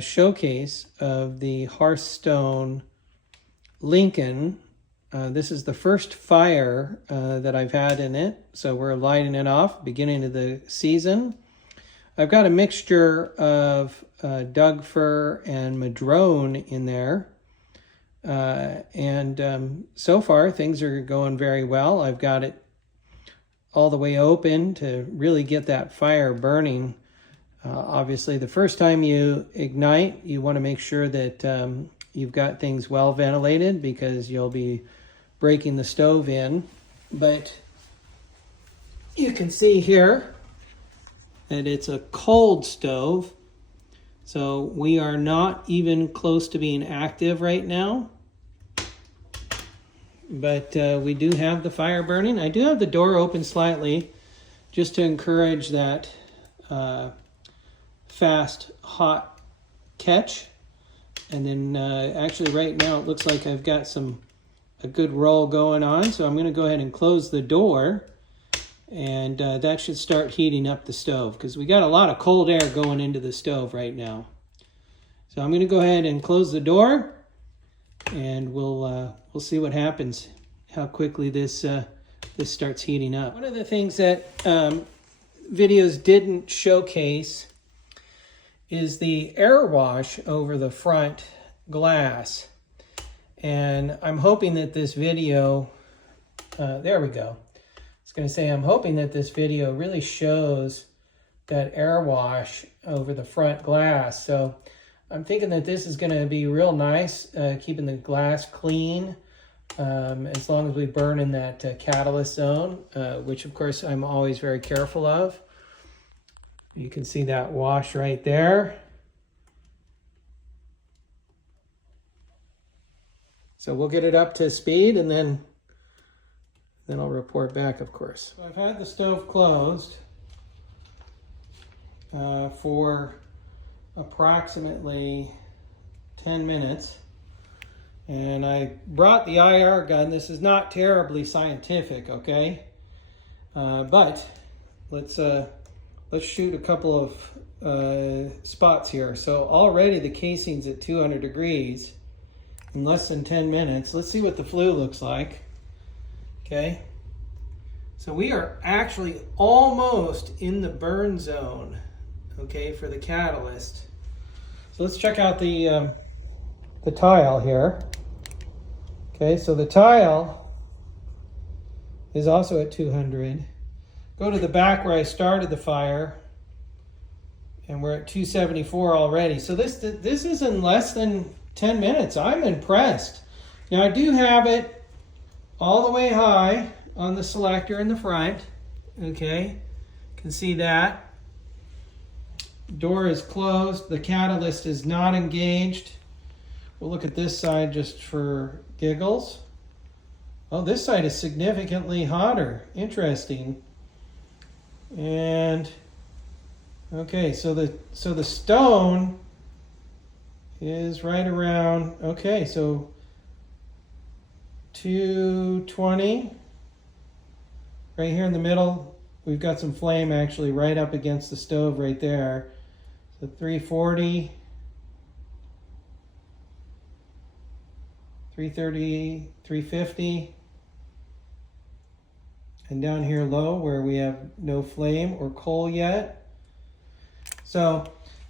showcase of the Hearthstone Lincoln. This is the first fire that I've had in it, so we're lighting it off, beginning of the season. I've got a mixture of Doug fir and madrone in there, and so far things are going very well. I've got it all the way open to really get that fire burning. Obviously, the first time you ignite, you want to make sure that you've got things well ventilated, because you'll be breaking the stove in. But you can see here that it's a cold stove, so we are not even close to being active right now. But we do have the fire burning. I do have the door open slightly just to encourage that fast, hot catch. And then actually right now it looks like I've got a good roll going on. So I'm going to go ahead and close the door. And that should start heating up the stove, because we got a lot of cold air going into the stove right now. So I'm going to go ahead and close the door, and we'll see what happens, how quickly this starts heating up. One of the things that videos didn't showcase is the air wash over the front glass. And I'm hoping that this video, there we go. I was going to say, I'm hoping that this video really shows that air wash over the front glass. So I'm thinking that this is going to be real nice, keeping the glass clean, as long as we burn in that catalyst zone, which of course I'm always very careful of. You can see that wash right there. So we'll get it up to speed, and then I'll report back, of course. So I've had the stove closed for approximately 10 minutes. And I brought the IR gun. This is not terribly scientific, okay? But let's shoot a couple of spots here. So already the casing's at 200 degrees in less than 10 minutes. Let's see what the flue looks like. Okay, so we are actually almost in the burn zone, okay, for the catalyst. So let's check out the tile here. Okay, so the tile is also at 200. Go to the back where I started the fire, and we're at 274 already. So this is in less than 10 minutes. I'm impressed. Now I do have it all the way high on the selector in the front. Okay, can see that. Door is closed. The catalyst is not engaged. We'll look at this side just for giggles. Oh, this side is significantly hotter. Interesting. And okay, so the stone is right around, okay, so 220. Right here in the middle, we've got some flame actually right up against the stove right there. So 340, 330, 350. And down here low where we have no flame or coal yet. So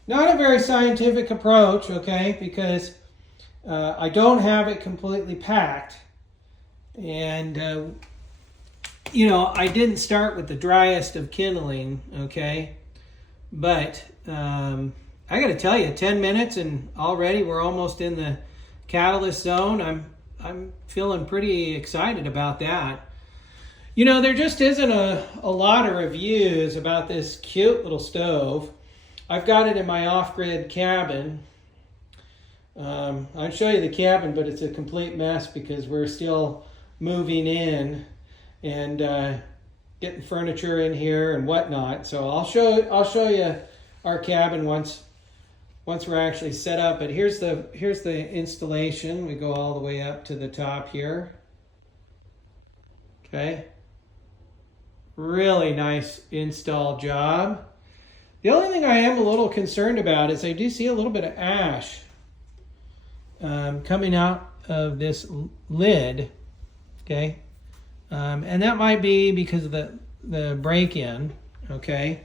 not a very scientific approach, okay, because I don't have it completely packed. And, you know, I didn't start with the driest of kindling, okay? But I got to tell you, 10 minutes and already we're almost in the catalyst zone. I'm feeling pretty excited about that. You know, there just isn't a lot of reviews about this cute little stove. I've got it in my off-grid cabin. I'll show you the cabin, but it's a complete mess because we're still moving in and getting furniture in here and whatnot. So I'll show you our cabin once we're actually set up. But here's the installation. We go all the way up to the top here. Okay. Really nice install job. The only thing I am a little concerned about is I do see a little bit of ash coming out of this lid, okay? And that might be because of the break-in, okay?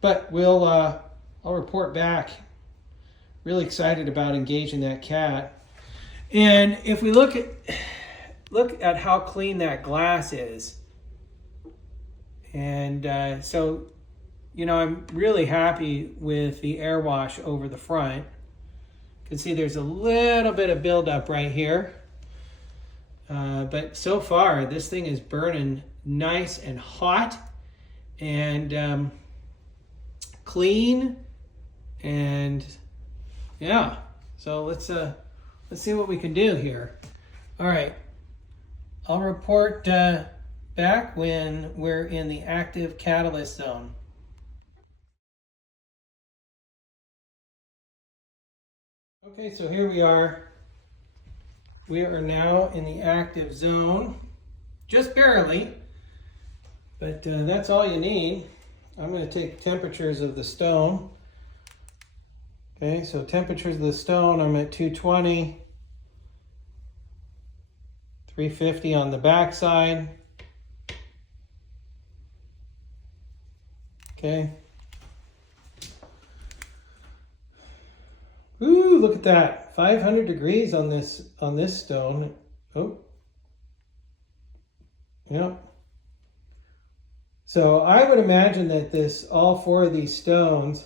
But I'll report back. Really excited about engaging that cat. And if we look at how clean that glass is, and so, you know, I'm really happy with the air wash over the front. You can see there's a little bit of buildup right here. But so far, this thing is burning nice and hot and clean. And yeah, so let's see what we can do here. All right, I'll report back when we're in the active catalyst zone. Okay, so here we are. We are now in the active zone, just barely, but that's all you need. I'm going to take temperatures of the stone. Okay, so temperatures of the stone, I'm at 220, 350 on the back side. Okay. Ooh, look at that. 500 degrees on this stone. Oh. Yep. So I would imagine that all four of these stones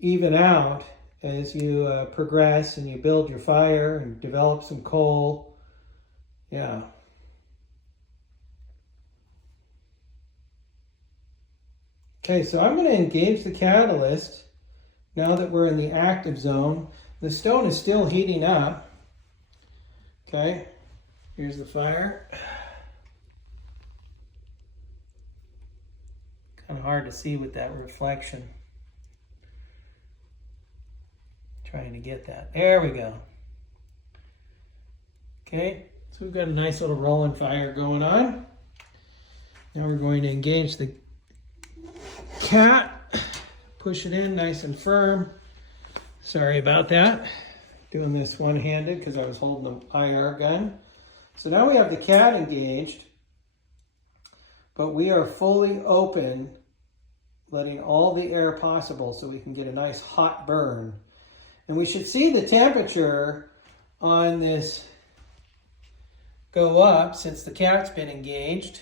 even out as you progress and you build your fire and develop some coal. Yeah. Okay, so I'm going to engage the catalyst now that we're in the active zone. The stone is still heating up. Okay, here's the fire. Kind of hard to see with that reflection. Trying to get that. There we go. Okay, so we've got a nice little rolling fire going on. Now we're going to engage the cat. Push it in nice and firm. Sorry about that. Doing this one-handed because I was holding the IR gun. So now we have the cat engaged, but we are fully open, letting all the air possible so we can get a nice hot burn. And we should see the temperature on this go up since the cat's been engaged.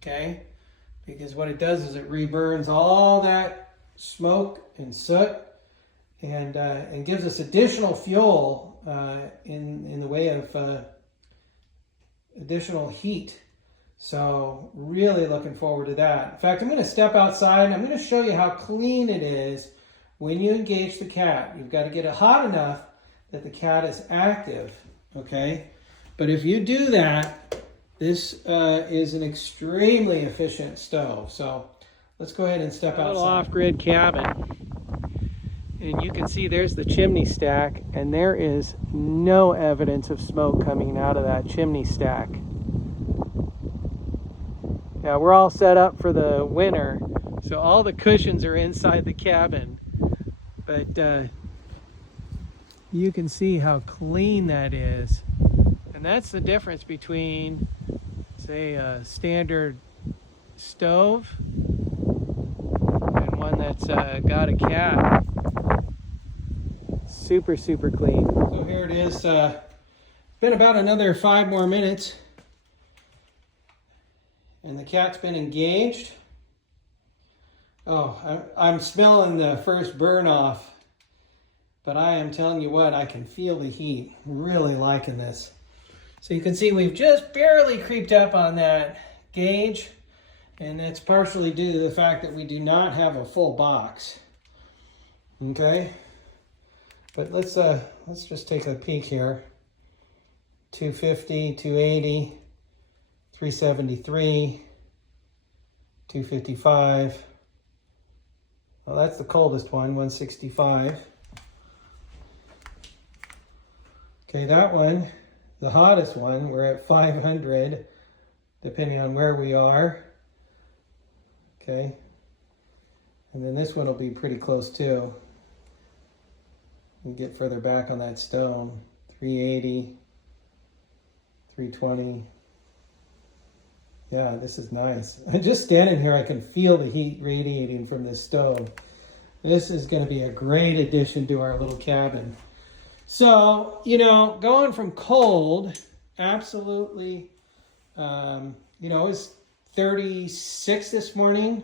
Okay? Because what it does is it reburns all that smoke and soot and gives us additional fuel in the way of additional heat. So really looking forward to that. In fact, I'm going to step outside. I'm going to show you how clean it is when you engage the cat. You've got to get it hot enough that the cat is active, okay? But if you do that, this is an extremely efficient stove. So let's go ahead and step outside. A little off-grid cabin. And you can see there's the chimney stack, and there is no evidence of smoke coming out of that chimney stack. Yeah, we're all set up for the winter, so all the cushions are inside the cabin. But you can see how clean that is. And that's the difference between, say, a standard stove and one that's got a cat. Super, super clean. So here it is. Been about another 5 more minutes. And the cat's been engaged. Oh, I'm smelling the first burn off. But I am telling you what, I can feel the heat. I'm really liking this. So you can see we've just barely creeped up on that gauge. And that's partially due to the fact that we do not have a full box. Okay? But let's just take a peek here. 250, 280, 373, 255. Well, that's the coldest one, 165. Okay, that one, the hottest one, we're at 500, depending on where we are. Okay. And then this one will be pretty close too. You get further back on that stone. 380, 320. Yeah, this is nice. Just standing here, I can feel the heat radiating from this stove. This is going to be a great addition to our little cabin. So, you know, going from cold, absolutely, you know, it was 36 this morning.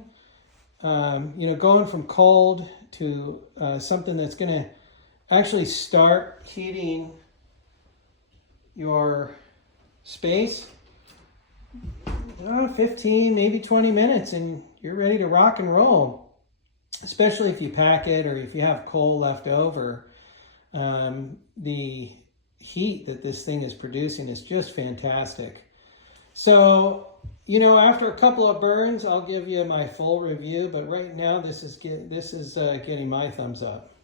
You know, going from cold to something that's going to actually start heating your space. 15, maybe 20 minutes, and you're ready to rock and roll. Especially if you pack it or if you have coal left over. The heat that this thing is producing is just fantastic. So, you know, after a couple of burns, I'll give you my full review. But right now, this is getting my thumbs up.